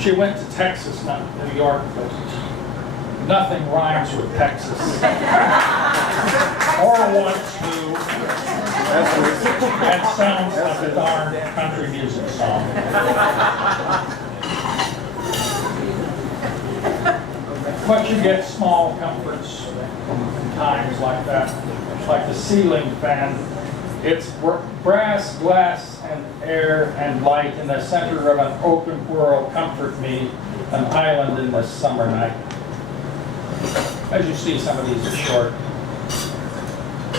She went to Texas, not New York, but nothing rhymes with Texas. Or wants to. That sounds like a darn country music song. But you get small comforts in times like that, like the ceiling fan. It's brass, glass, and air and light in the center of an open world. Comfort me, an island in this summer night. As you see, some of these are short.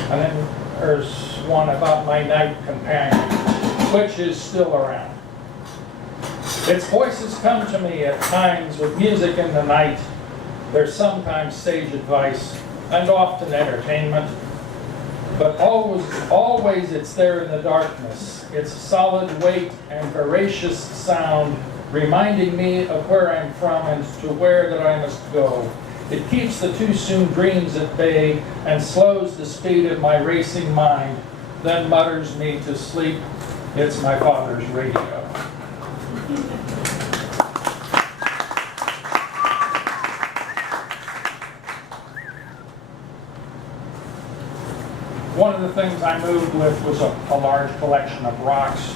And then there's one about my night companion, which is still around. Its voices come to me at times with music in the night. There's sometimes sage advice and often entertainment. But always it's there in the darkness. Its solid weight and voracious sound, reminding me of where I'm from and to where that I must go. It keeps the too soon dreams at bay and slows the speed of my racing mind, then mutters me to sleep. It's my father's radio. One of the things I moved with was a large collection of rocks.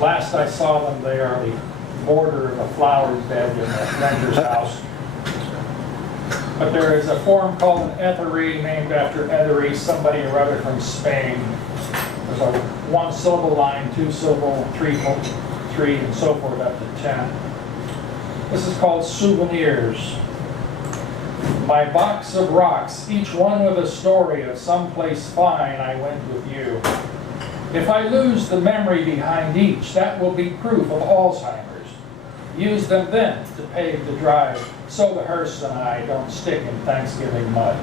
Last I saw them, they are the border of a flower bed in the renter's house. But there is a form called an ethery, named after Ethery, somebody or other from Spain. There's a one-syllable line, two-syllable, three, and so forth up to 10. This is called Souvenirs. My box of rocks, each one with a story of someplace fine I went with you. If I lose the memory behind each, that will be proof of Alzheimer's. Use them then to pave the drive, so the hearse and I don't stick in Thanksgiving mud.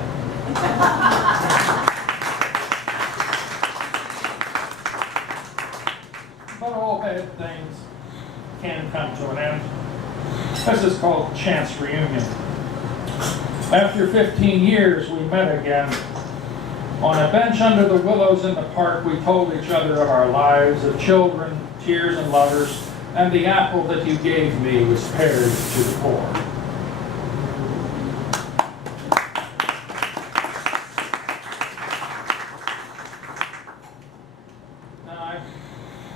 But all bad things can come to an end. This is called Chance Reunion. After 15 years, we met again. On a bench under the willows in the park, we told each other of our lives, of children, tears, and lovers, and the apple that you gave me was pared to the core. Now, I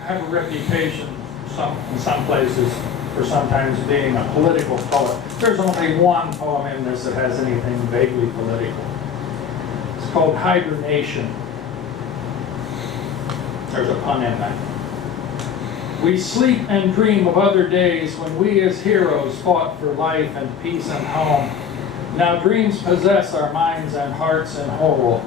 have a reputation in some places for sometimes being a political poet. There's only one poem in this that has anything vaguely political. It's called Hibernation. There's a pun in that. We sleep and dream of other days when we as heroes fought for life and peace and home. Now dreams possess our minds and hearts in whole.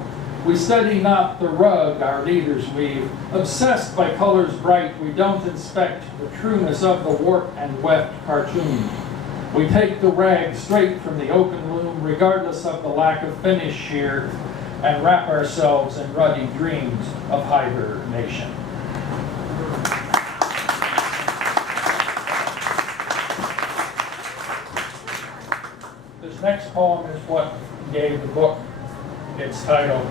We study not the rug our leaders weave. Obsessed by colors bright, we don't inspect the trueness of the warped and weft cartoon. We take the rag straight from the open loom, regardless of the lack of finish here, and wrap ourselves in ruddy dreams of hibernation. This next poem is what gave the book its title,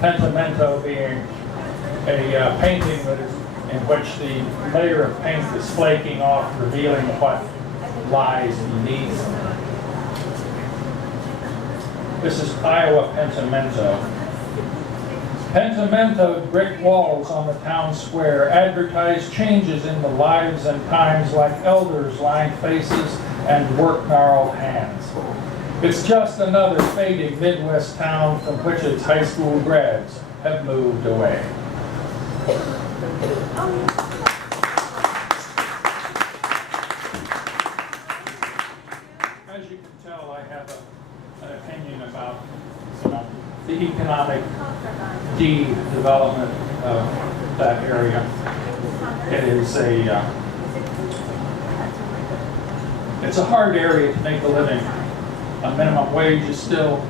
Pentimento being a painting that is, in which the layer of paint is flaking off, revealing what lies beneath. This is Iowa Pentimento. Pentimento brick walls on the town square advertise changes in the lives and times like elders' lined faces and work-gnarled hands. It's just another faded Midwest town from which its high school grads have moved away. As you can tell, I have an opinion about the economic de-development of that area. It is it's a hard area to make a living. A minimum wage is still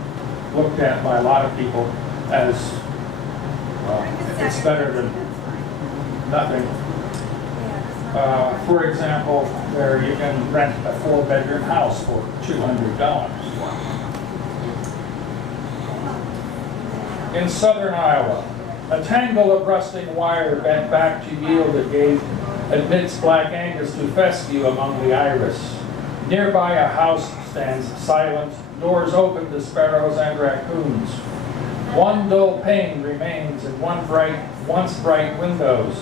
looked at by a lot of people as it's better than nothing. For example, there you can rent a 4-bedroom house for $200. In southern Iowa, a tangle of rusting wire bent back to yield a gate admits Black Angus to fescue among the iris. Nearby a house stands silent, doors open to sparrows and raccoons. One dull pane remains in once bright windows,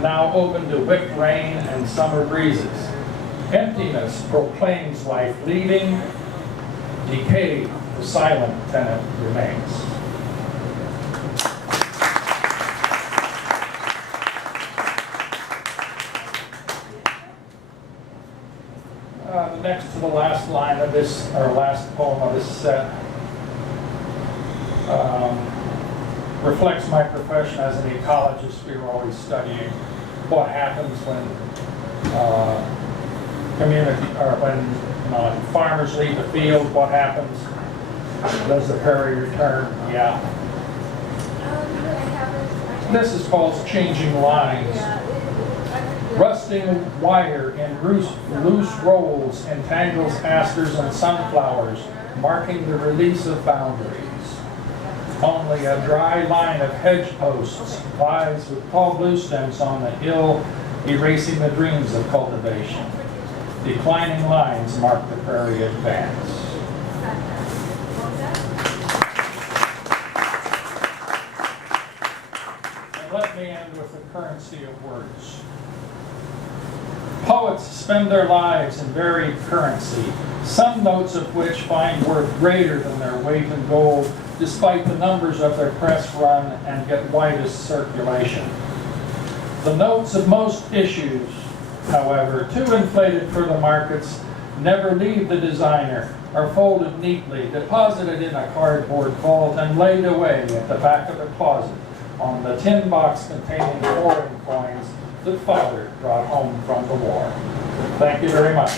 now open to whipped rain and summer breezes. Emptiness proclaims life leaving, decay, the silent tenant remains. The next to the last line of this, or last poem of this set, reflects my profession as an ecologist. We were always studying what happens when farmers leave the field. What happens? Does the prairie return? Yeah. This is called Changing Lines. Rusting wire in loose rolls entangles asters and sunflowers, marking the release of boundaries. Only a dry line of hedge posts lies with tall blue stems on the hill, erasing the dreams of cultivation. Declining lines mark the prairie advance. And let me end with the currency of words. Poets spend their lives in varied currency, some notes of which find worth greater than their weight in gold, despite the numbers of their press run and get widest circulation. The notes of most issues, however, too inflated for the markets, never leave the designer, are folded neatly, deposited in a cardboard vault, and laid away at the back of the closet on the tin box containing foreign coins that Father brought home from the war. Thank you very much.